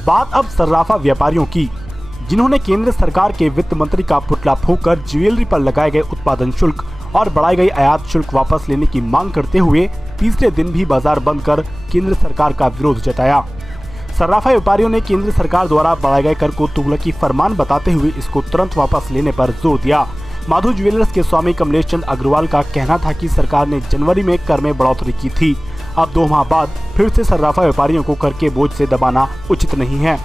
बात अब सर्राफा व्यापारियों की, जिन्होंने केंद्र सरकार के वित्त मंत्री का पुतला फूंककर ज्वेलरी पर लगाए गए उत्पादन शुल्क और बढ़ाई गई आयात शुल्क वापस लेने की मांग करते हुए तीसरे दिन भी बाजार बंद कर केंद्र सरकार का विरोध जताया। सर्राफा व्यापारियों ने केंद्र सरकार द्वारा बढ़ाए गए कर को तुगलकी फरमान बताते हुए इसको तुरंत वापस लेने पर जोर दिया। माधु ज्वेलर्स के स्वामी कमलेश चंद अग्रवाल का कहना था कि सरकार ने जनवरी में कर में बढ़ोतरी की थी, अब 2 माह बाद फिर से सर्राफा व्यापारियों को कर के बोझ से दबाना उचित नहीं है।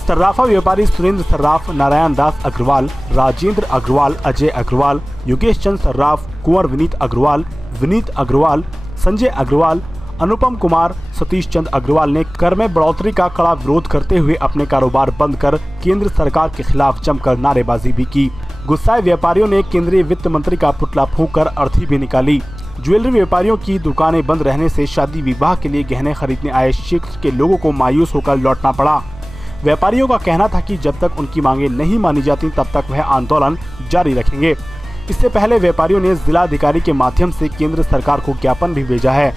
सर्राफा व्यापारी सुरेंद्र सर्राफ, नारायण दास अग्रवाल, राजेंद्र अग्रवाल, अजय अग्रवाल, योगेश चंद सर्राफ, कुंवर विनीत अग्रवाल, संजय अग्रवाल, अनुपम कुमार, सतीश चंद अग्रवाल ने कर में बढ़ोतरी का कड़ा विरोध करते हुए अपने कारोबार बंद कर केंद्र सरकार के खिलाफ जमकर नारेबाजी भी की। गुस्साए व्यापारियों ने केंद्रीय वित्त मंत्री का पुतला फूंककर अर्थी भी निकाली। ज्वेलरी व्यापारियों की दुकानें बंद रहने से शादी विवाह के लिए गहने खरीदने आए क्षेत्र के लोगों को मायूस होकर लौटना पड़ा। व्यापारियों का कहना था कि जब तक उनकी मांगें नहीं मानी जाती तब तक वह आंदोलन जारी रखेंगे। इससे पहले व्यापारियों ने जिला अधिकारी के माध्यम से केंद्र सरकार को ज्ञापन भी भेजा है।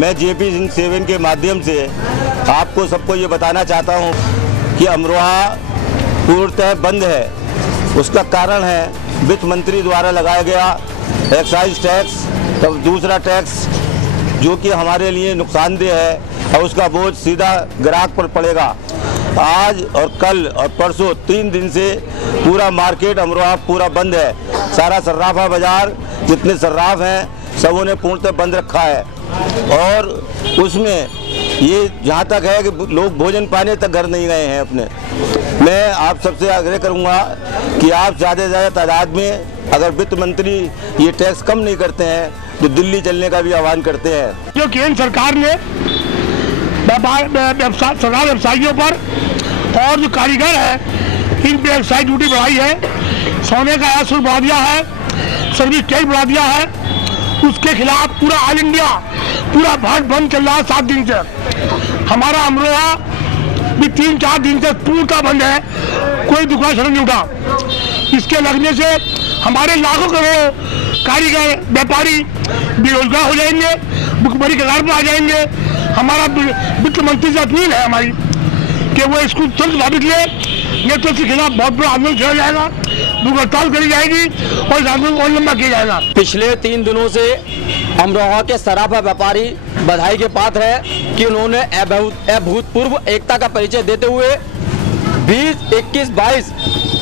मैं जेपी 7 के माध्यम से आपको सबको ये बताना चाहता हूँ कि अमरोहा पूर्णतः बंद है। उसका कारण है वित्त मंत्री द्वारा लगाया गया एक्साइज टैक्स, तब दूसरा टैक्स जो कि हमारे लिए नुकसानदेह है और उसका बोझ सीधा ग्राहक पर पड़ेगा। आज और कल और परसों 3 दिन से पूरा मार्केट अमरोहा पूरा बंद है। सारा सर्राफा बाजार जितने सर्राफ हैं सबों ने पूर्णतः बंद रखा है और उसमें ये जहाँ तक है कि लोग भोजन पाने तक घर नहीं गए हैं अपने। मैं आप सबसे आग्रह करूँगा कि आप ज़्यादा से ज़्यादा तादाद में, अगर वित्त मंत्री ये टैक्स कम नहीं करते हैं तो दिल्ली चलने का भी आह्वान करते हैं। जो केंद्र सरकार ने सरकार व्यवसायियों पर और जो कारीगर है इन पे एक्साइज ड्यूटी बढ़ाई है, सोने का आयात शुल्क बढ़ा दिया है, सर्विस टैक्स बढ़ा दिया है, उसके खिलाफ पूरा ऑल इंडिया पूरा भारत बंद चल रहा है 7 दिन से। हमारा अमरोहा भी 3-4 दिन से पूरा बंद है, कोई दुकान शटर नहीं उठा। इसके लगने से हमारे लाखों करोड़ कारीगर व्यापारी बेरोजगार हो जाएंगे, भुखमरी के कगार पर आ जाएंगे। हमारा वित्त मंत्री से अपील है हमारी कि वो इसको तुरंत वापस ले, नहीं तो इसके खिलाफ बहुत बड़ा आंदोलन किया जाएगा, भूख हड़ताल करी जाएगी और इस आंदोलन को और लंबा किया जाएगा। पिछले 3 दिनों से अमरोहा के सर्राफा व्यापारी बधाई के पात्र है कि उन्होंने अभूतपूर्व एकता का परिचय देते हुए 20, 21, 22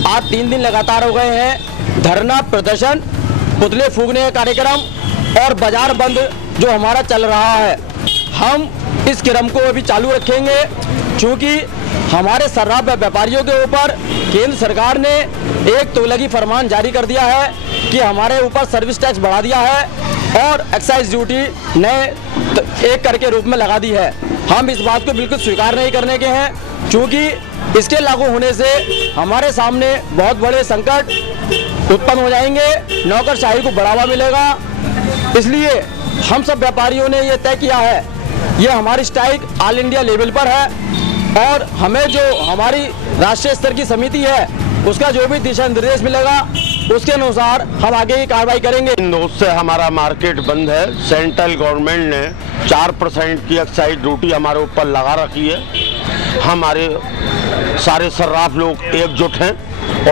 आज 3 दिन लगातार हो गए हैं धरना प्रदर्शन, पुतले फूंकने का कार्यक्रम और बाजार बंद जो हमारा चल रहा है। हम इस क्रम को अभी चालू रखेंगे क्योंकि हमारे सर्राफा व्यापारियों के ऊपर केंद्र सरकार ने एक तुगलकी फरमान जारी कर दिया है कि हमारे ऊपर सर्विस टैक्स बढ़ा दिया है और एक्साइज ड्यूटी नए एक कर के रूप में लगा दी है। हम इस बात को बिल्कुल स्वीकार नहीं करने के हैं क्योंकि इसके लागू होने से हमारे सामने बहुत बड़े संकट उत्पन्न हो जाएंगे, नौकरशाही को बढ़ावा मिलेगा। इसलिए हम सब व्यापारियों ने ये तय किया है, ये हमारी स्ट्राइक ऑल इंडिया लेवल पर है और हमें जो हमारी राष्ट्रीय स्तर की समिति है उसका जो भी दिशा निर्देश मिलेगा उसके अनुसार हम आगे की कार्रवाई करेंगे। इन दोस्त से हमारा मार्केट बंद है। सेंट्रल गवर्नमेंट ने 4% की एक्साइज ड्यूटी हमारे ऊपर लगा रखी है। हमारे सारे सर्राफ लोग एकजुट हैं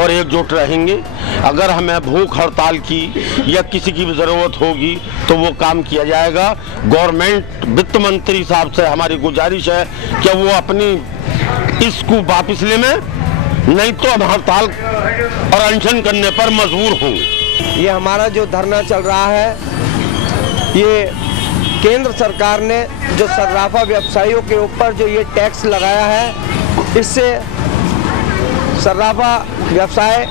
और एकजुट रहेंगे। अगर हमें भूख हड़ताल की या किसी की भी ज़रूरत होगी तो वो काम किया जाएगा। गवर्नमेंट वित्त मंत्री साहब से हमारी गुजारिश है कि वो अपनी इसको वापस ले में, नहीं तो हम हड़ताल और अनशन करने पर मजबूर होंगे। ये हमारा जो धरना चल रहा है, ये केंद्र सरकार ने जो सर्राफा व्यवसायियों के ऊपर जो ये टैक्स लगाया है, इससे सर्राफा व्यवसाय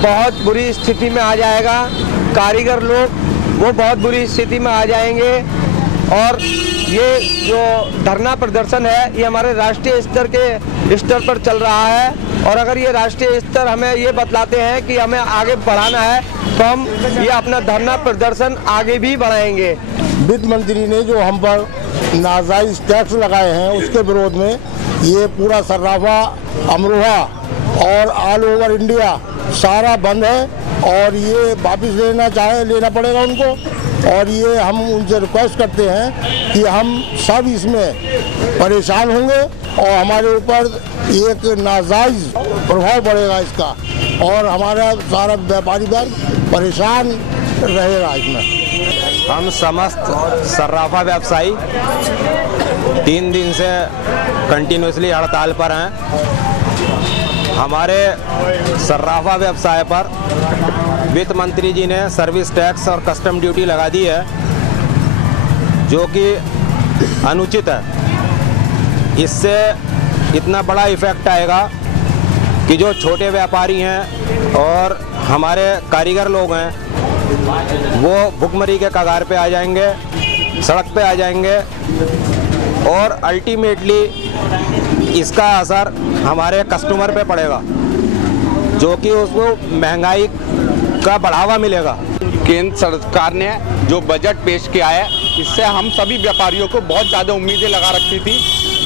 बहुत बुरी स्थिति में आ जाएगा। कारीगर लोग वो बहुत बुरी स्थिति में आ जाएंगे। और ये जो धरना प्रदर्शन है, ये हमारे राष्ट्रीय स्तर पर चल रहा है। और अगर ये राष्ट्रीय स्तर हमें ये बतलाते हैं कि हमें आगे बढ़ाना है, तो हम ये अपना धरना प्रदर्शन आगे भी बढ़ाएंगे। वित्त मंत्री ने जो हम पर नाजायज टैक्स लगाए हैं, उसके विरोध में ये पूरा सर्राफा, अमरोहा और ऑल ओवर इंडिया सारा बंद है। और ये वापस लेना पड़ेगा उनको। और ये हम उनसे रिक्वेस्ट करते हैं कि हम सब इसमें परेशान होंगे और हमारे ऊपर एक नाजायज प्रभाव पड़ेगा इसका, और हमारा सारा व्यापारी वर्ग परेशान रहेगा इसमें। हम समस्त सर्राफा व्यवसायी 3 दिन से कंटिन्यूसली हड़ताल पर हैं। हमारे सर्राफा व्यवसाय पर वित्त मंत्री जी ने सर्विस टैक्स और कस्टम ड्यूटी लगा दी है, जो कि अनुचित है। इससे इतना बड़ा इफ़ेक्ट आएगा कि जो छोटे व्यापारी हैं और हमारे कारीगर लोग हैं, वो भुखमरी के कगार पे आ जाएंगे, सड़क पे आ जाएंगे। और अल्टीमेटली इसका असर हमारे कस्टमर पे पड़ेगा, जो कि उसको महंगाई का बढ़ावा मिलेगा। केंद्र सरकार ने जो बजट पेश किया है, इससे हम सभी व्यापारियों को बहुत ज़्यादा उम्मीदें लगा रखी थी,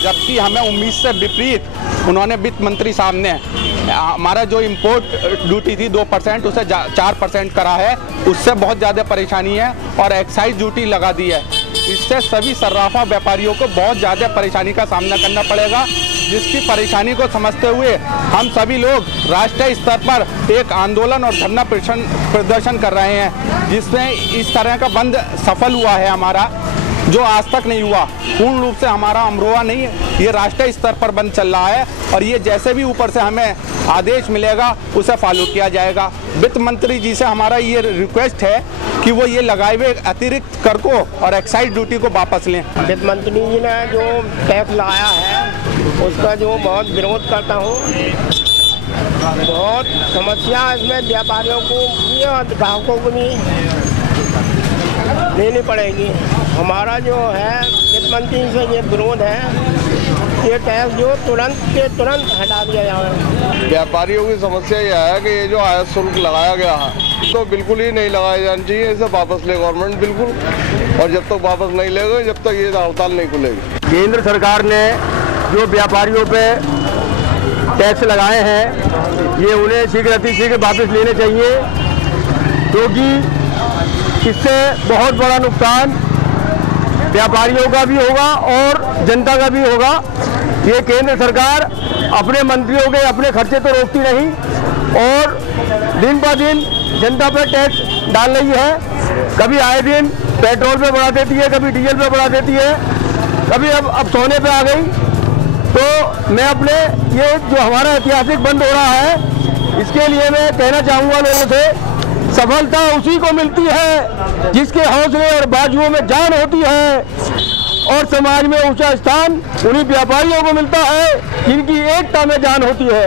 जबकि हमें उम्मीद से विपरीत उन्होंने वित्त मंत्री साहब ने हमारा जो इंपोर्ट ड्यूटी थी 2%, उसे 4% करा है। उससे बहुत ज़्यादा परेशानी है। और एक्साइज ड्यूटी लगा दी है। इससे सभी सर्राफा व्यापारियों को बहुत ज़्यादा परेशानी का सामना करना पड़ेगा, जिसकी परेशानी को समझते हुए हम सभी लोग राष्ट्रीय स्तर पर एक आंदोलन और धरना प्रदर्शन कर रहे हैं, जिसमें इस तरह का बंद सफल हुआ है हमारा, जो आज तक नहीं हुआ। पूर्ण रूप से हमारा अमरोहा नहीं, ये राष्ट्रीय स्तर पर बंद चल रहा है। और ये जैसे भी ऊपर से हमें आदेश मिलेगा, उसे फॉलो किया जाएगा। वित्त मंत्री जी से हमारा ये रिक्वेस्ट है कि वो ये लगाए हुए अतिरिक्त कर को और एक्साइज ड्यूटी को वापस लें। वित्त मंत्री जी ने जो टैक्स लगाया है, उसका जो बहुत विरोध करता हूँ। बहुत समस्या इसमें व्यापारियों को भी और ग्राहकों को भी लेनी पड़ेगी। हमारा जो है वित्त मंत्री से ये विरोध है, ये टैक्स जो तुरंत के तुरंत हटा दिया जाए। व्यापारियों की समस्या यह है कि ये जो आयात शुल्क लगाया गया है, तो बिल्कुल ही नहीं लगाया जाना चाहिए। इसे वापस ले गवर्नमेंट बिल्कुल। और जब तक वापस नहीं लेगा, जब तक ये हड़ताल नहीं खुलेगी। केंद्र सरकार ने जो व्यापारियों पे टैक्स लगाए हैं, ये उन्हें शीघ्र वापस लेने चाहिए, क्योंकि इससे बहुत बड़ा नुकसान व्यापारियों का भी होगा और जनता का भी होगा। ये केंद्र सरकार अपने मंत्रियों के अपने खर्चे तो रोकती नहीं, और दिन ब दिन जनता पर टैक्स डाल रही है। कभी आए दिन पेट्रोल पे बढ़ा देती है, कभी डीजल पे बढ़ा देती है, कभी अब सोने पे आ गई। तो मैं अपने ये जो हमारा ऐतिहासिक बंद हो रहा है, इसके लिए मैं कहना चाहूँगा लोगों से, सफलता उसी को मिलती है जिसके हौसले और बाजुओं में जान होती है, और समाज में ऊंचा स्थान उन्हीं व्यापारियों को मिलता है जिनकी एकता में जान होती है।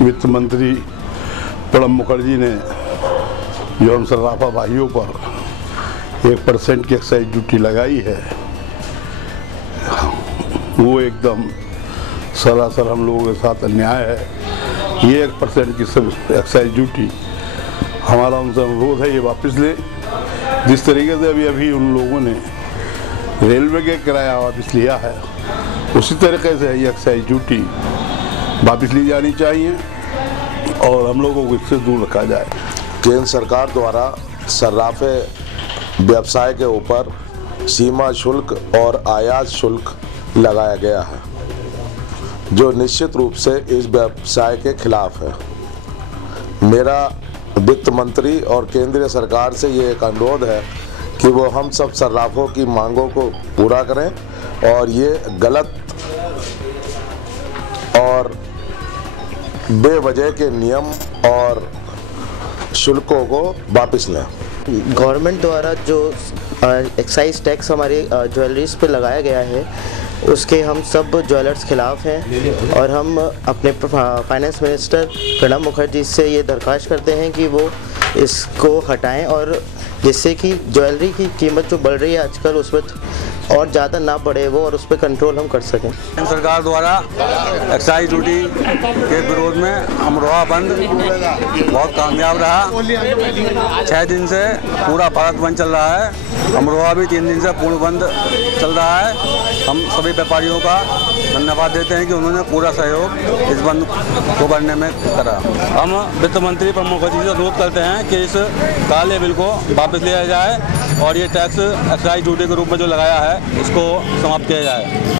वित्त मंत्री प्रणब मुखर्जी ने जो हम सर्राफा भाइयों पर 1% की एक्साइज ड्यूटी लगाई है, वो एकदम सरासर हम लोगों के साथ अन्याय है। ये 1% की सब एक्साइज ड्यूटी, हमारा उनसे अनुरोध है ये वापस ले। जिस तरीके से अभी उन लोगों ने रेलवे के किराया वापस लिया है, उसी तरीके से ये एक्साइज ड्यूटी वापस ली जानी चाहिए और हम लोगों को इससे दूर रखा जाए। केंद्र सरकार द्वारा सर्राफे व्यवसाय के ऊपर सीमा शुल्क और आयात शुल्क लगाया गया है, जो निश्चित रूप से इस व्यवसाय के खिलाफ है। मेरा वित्त मंत्री और केंद्रीय सरकार से ये एक अनुरोध है कि वो हम सब सर्राफों की मांगों को पूरा करें और ये गलत और बेवजह के नियम और शुल्कों को वापस लें। गवर्नमेंट द्वारा जो एक्साइज टैक्स हमारी ज्वेलरीज पे लगाया गया है, उसके हम सब ज्वेलर्स खिलाफ हैं और हम अपने फाइनेंस मिनिस्टर प्रणब मुखर्जी से ये दरख्वास्त करते हैं कि वो इसको हटाएं और जिससे कि ज्वेलरी की कीमत जो बढ़ रही है आजकल उसमें और ज़्यादा ना बढ़े वो, और उस पर कंट्रोल हम कर सकें। सरकार द्वारा एक्साइज ड्यूटी के विरोध में अमरोहा बंद बहुत कामयाब रहा। 6 दिन से पूरा भारत बंद चल रहा है, अमरोहा भी 3 दिन से पूर्ण बंद चल रहा है। हम सभी व्यापारियों का धन्यवाद देते हैं कि उन्होंने पूरा सहयोग इस बंद को करने में करा। हम वित्त मंत्री प्रणब मुखर्जी से अनुरोध करते हैं कि इस काले बिल को वापस लिया जाए और ये टैक्स एक्साइज ड्यूटी के रूप में जो लगाया है इसको समाप्त किया जाए।